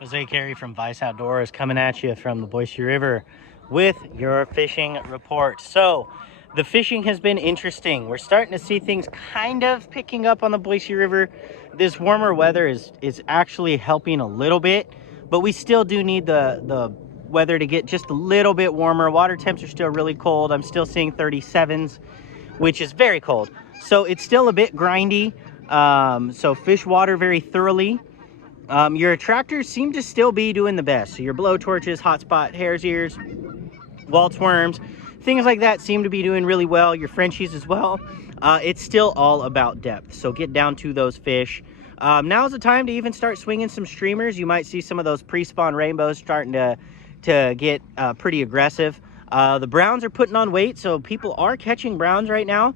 Jose Carey from Vice Outdoors coming at you from the Boise River with your fishing report. So the fishing has been interesting. We're starting to see things kind of picking up on the Boise River. This warmer weather is actually helping a little bit, but we still do need the weather to get just a little bit warmer. Water temps are still really cold. I'm still seeing 37s, which is very cold. So it's still a bit grindy. So fish water very thoroughly. Your attractors seem to still be doing the best. So your blowtorches, hotspot, hare's ears, Waltz worms, things like that seem to be doing really well. Your Frenchies as well. It's still all about depth. So get down to those fish. Now's the time to even start swinging some streamers. You might see some of those pre-spawn rainbows starting to get pretty aggressive. The browns are putting on weight, so people are catching browns right now.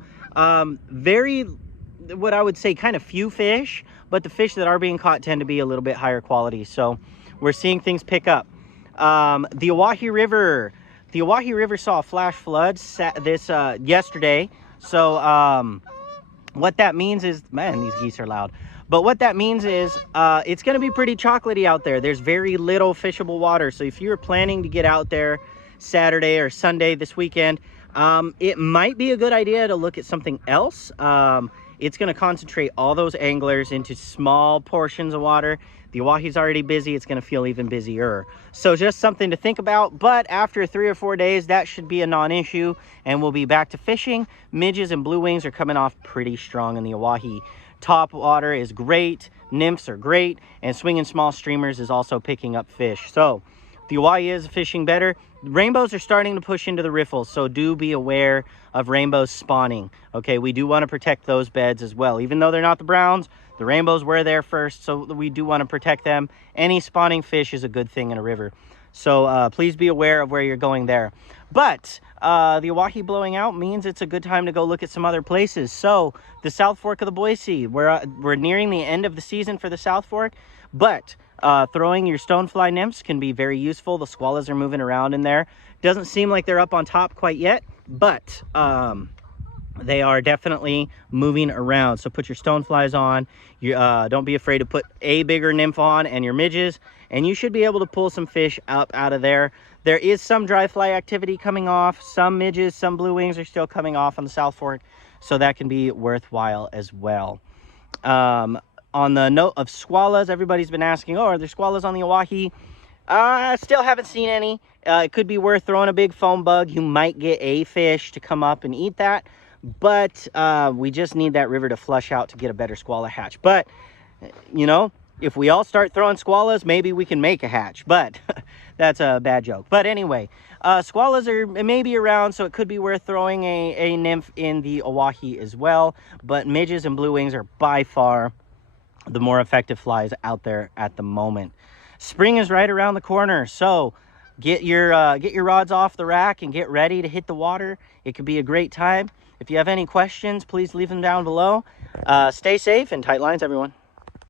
Very, what I would say, kind of few fish, but the fish that are being caught tend to be a little bit higher quality. So we're seeing things pick up. The Oahe River saw a flash flood yesterday. So what that means is, man, these geese are loud. But what that means is it's going to be pretty chocolatey out there. There's very little fishable water. So if you're planning to get out there Saturday or Sunday this weekend, it might be a good idea to look at something else. It's going to concentrate all those anglers into small portions of water. The Oahe's already busy. It's going to feel even busier. So just something to think about. But after 3 or 4 days, that should be a non-issue, and we'll be back to fishing. Midges and blue wings are coming off pretty strong in the Oahe. Top water is great. Nymphs are great. And swinging small streamers is also picking up fish. So the Oahe is fishing better. Rainbows are starting to push into the riffles, so do be aware of rainbows spawning. Okay, we do want to protect those beds as well. Even though they're not the browns, the rainbows were there first, so we do want to protect them. Any spawning fish is a good thing in a river. So please be aware of where you're going there. But the Oahe blowing out means it's a good time to go look at some other places. So the South Fork of the Boise, we're nearing the end of the season for the South Fork, but throwing your stonefly nymphs can be very useful. The squallows are moving around in there. Doesn't seem like they're up on top quite yet, but they are definitely moving around. So put your stoneflies on. Don't be afraid to put a bigger nymph on, and your midges, and you should be able to pull some fish up out of there. There is some dry fly activity coming off. Some midges, some blue wings are still coming off on the South Fork, so that can be worthwhile as well. On the note of squallows, everybody's been asking, oh, are there squallows on the Oahe? I still haven't seen any. It could be worth throwing a big foam bug. You might get a fish to come up and eat that, but we just need that river to flush out to get a better squallow hatch. But, you know, if we all start throwing squallows, maybe we can make a hatch, but that's a bad joke. But anyway, squallows are maybe around, so it could be worth throwing a nymph in the Oahe as well. But midges and blue wings are by far the more effective flies out there at the moment. Spring is right around the corner, so get your rods off the rack and get ready to hit the water. It could be a great time. If you have any questions, please leave them down below. Stay safe and tight lines, everyone.